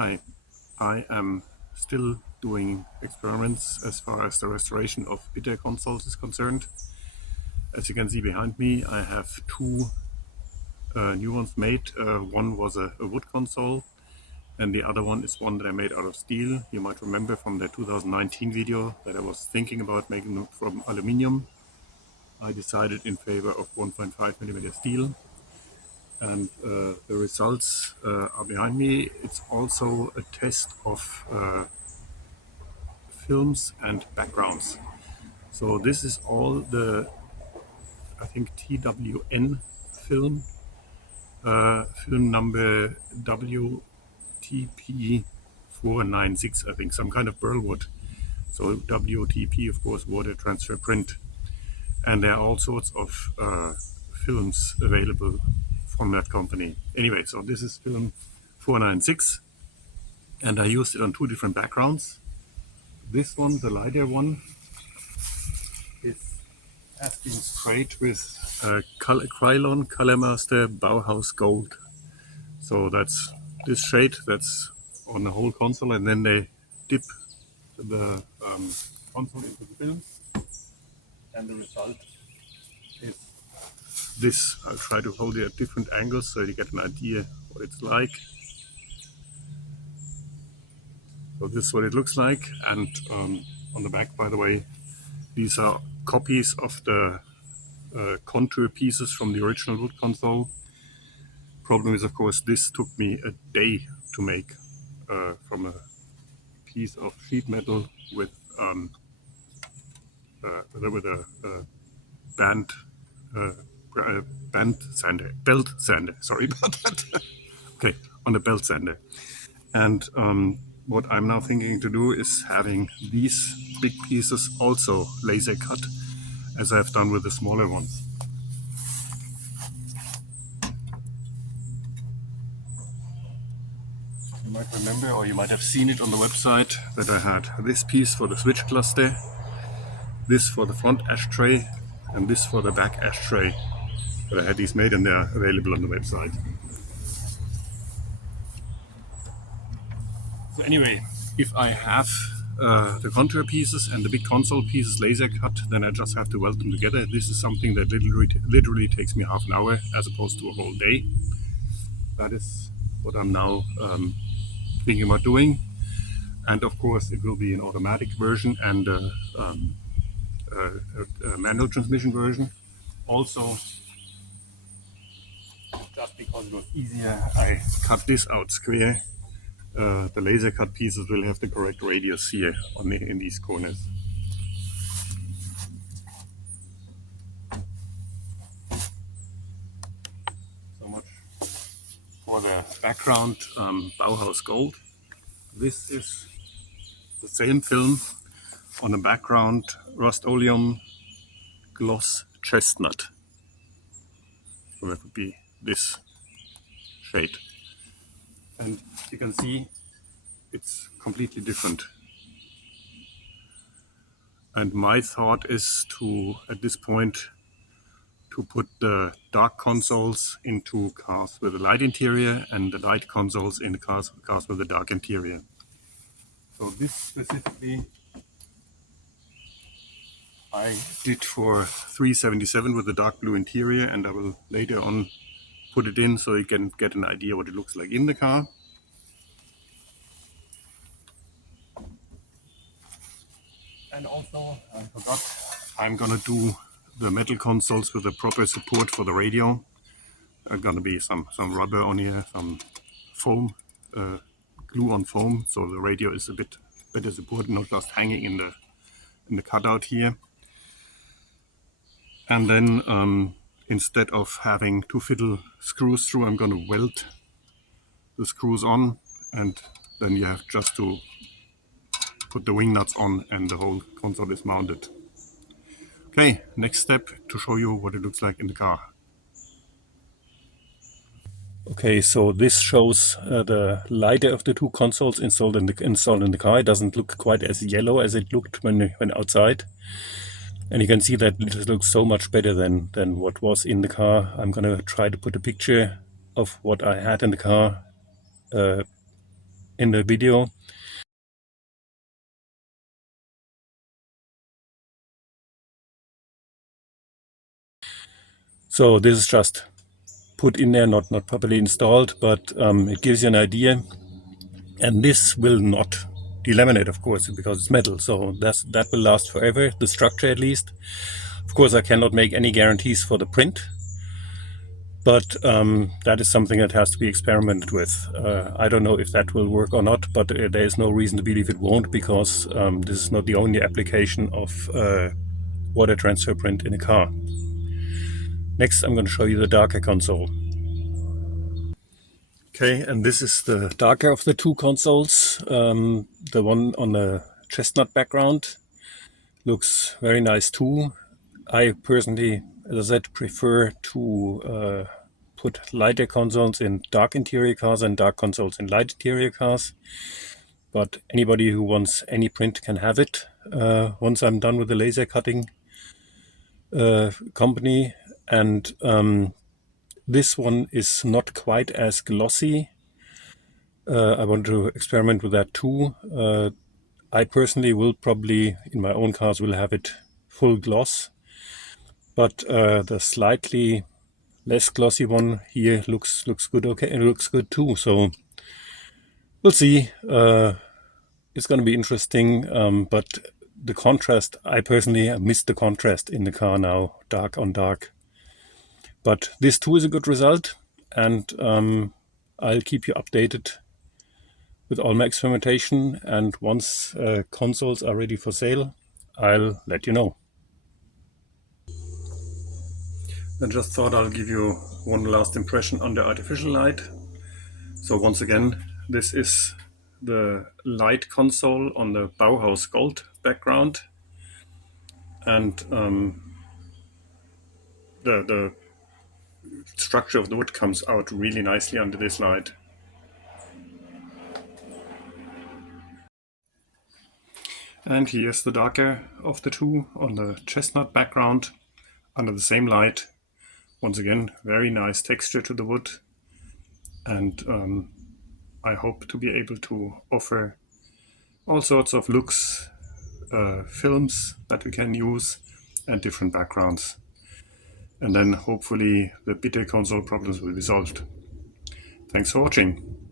Hi, I am still doing experiments as far as the restoration of bitter consoles is concerned. As you can see behind me, I have two new ones made. One was a wood console, and the other one is one that I made out of steel. You might remember from the 2019 video that I was thinking about making them from aluminium. I decided in favor of 1.5mm steel, and the results are behind me. It's also a test of films and backgrounds. So this is all the, I think, TWN film, film number WTP496, I think, some kind of burl wood. So WTP, of course, water transfer print. And there are all sorts of films available from that company. Anyway, so this is film 496, and I used it on two different backgrounds. This one, the lighter one, has been sprayed with Krylon Colormaster Bauhaus Gold. So that's this shade that's on the whole console, and then they dip the console into the film, and the result is this. I'll try to hold it at different angles so you get an idea what it's like. So this is what it looks like, and on the back, by the way, these are copies of the contour pieces from the original wood console. Problem is, of course, this took me a day to make from a piece of sheet metal with a band belt sander. Sorry about that. Okay, on a belt sander. And what I'm now thinking to do is having these big pieces also laser cut, as I've done with the smaller ones. You might remember, or you might have seen it on the website, that I had this piece for the switch cluster, this for the front ashtray, and this for the back ashtray. But I had these made, and they're available on the website. So anyway, if I have the contour pieces and the big console pieces laser cut, then I just have to weld them together. This is something that literally takes me half an hour as opposed to a whole day. That is what I'm now thinking about doing. And of course, it will be an automatic version and a manual transmission version. Also, just because it was easier, I cut this out square. The laser cut pieces will have the correct radius here in these corners. So much for the background Bauhaus Gold. This is the same film on a background Rust-Oleum Gloss Chestnut. So that would be this shade. And you can see it's completely different. And my thought is to, at this point, to put the dark consoles into cars with a light interior and the light consoles in the cars with a dark interior. So this specifically I did for 377 with the dark blue interior, and I will later on put it in so you can get an idea what it looks like in the car. And also, I forgot, I'm gonna do the metal consoles with the proper support for the radio. There's gonna be some rubber on here, some foam, glue on foam, so the radio is a bit better supported, not just hanging in the cutout here. And then instead of having to fiddle screws through, I'm gonna weld the screws on, and then you have just to put the wing nuts on and the whole console is mounted. Okay, next step to show you what it looks like in the car. Okay, so this shows the lighter of the two consoles installed in the car. It doesn't look quite as yellow as it looked when outside. And you can see that it looks so much better than what was in the car. I'm gonna try to put a picture of what I had in the car in the video. So this is just put in there, not properly installed, but it gives you an idea. And this will not delaminate, of course, because it's metal. So that will last forever, the structure at least. Of course, I cannot make any guarantees for the print, but that is something that has to be experimented with. I don't know if that will work or not, but there is no reason to believe it won't, because this is not the only application of water transfer print in a car. Next, I'm going to show you the darker console. Okay, and this is the darker of the two consoles. The one on the chestnut background looks very nice too. I personally, as I said, prefer to put lighter consoles in dark interior cars and dark consoles in light interior cars. But anybody who wants any print can have it. Once I'm done with the laser cutting company, and this one is not quite as glossy. I want to experiment with that too. I personally will probably, in my own cars, will have it full gloss. But the slightly less glossy one here looks good. Okay, it looks good too. So we'll see. It's going to be interesting. But the contrast, I personally miss the contrast in the car now, dark on dark. But this too is a good result, and I'll keep you updated with all my experimentation. And once consoles are ready for sale, I'll let you know. I just thought I'll give you one last impression on the artificial light. So once again, this is the light console on the Bauhaus Gold background, and the structure of the wood comes out really nicely under this light. And here's the darker of the two on the chestnut background under the same light. Once again, very nice texture to the wood, and I hope to be able to offer all sorts of looks, films that we can use, and different backgrounds. And then hopefully the bitter console problems will be solved. Thanks for watching.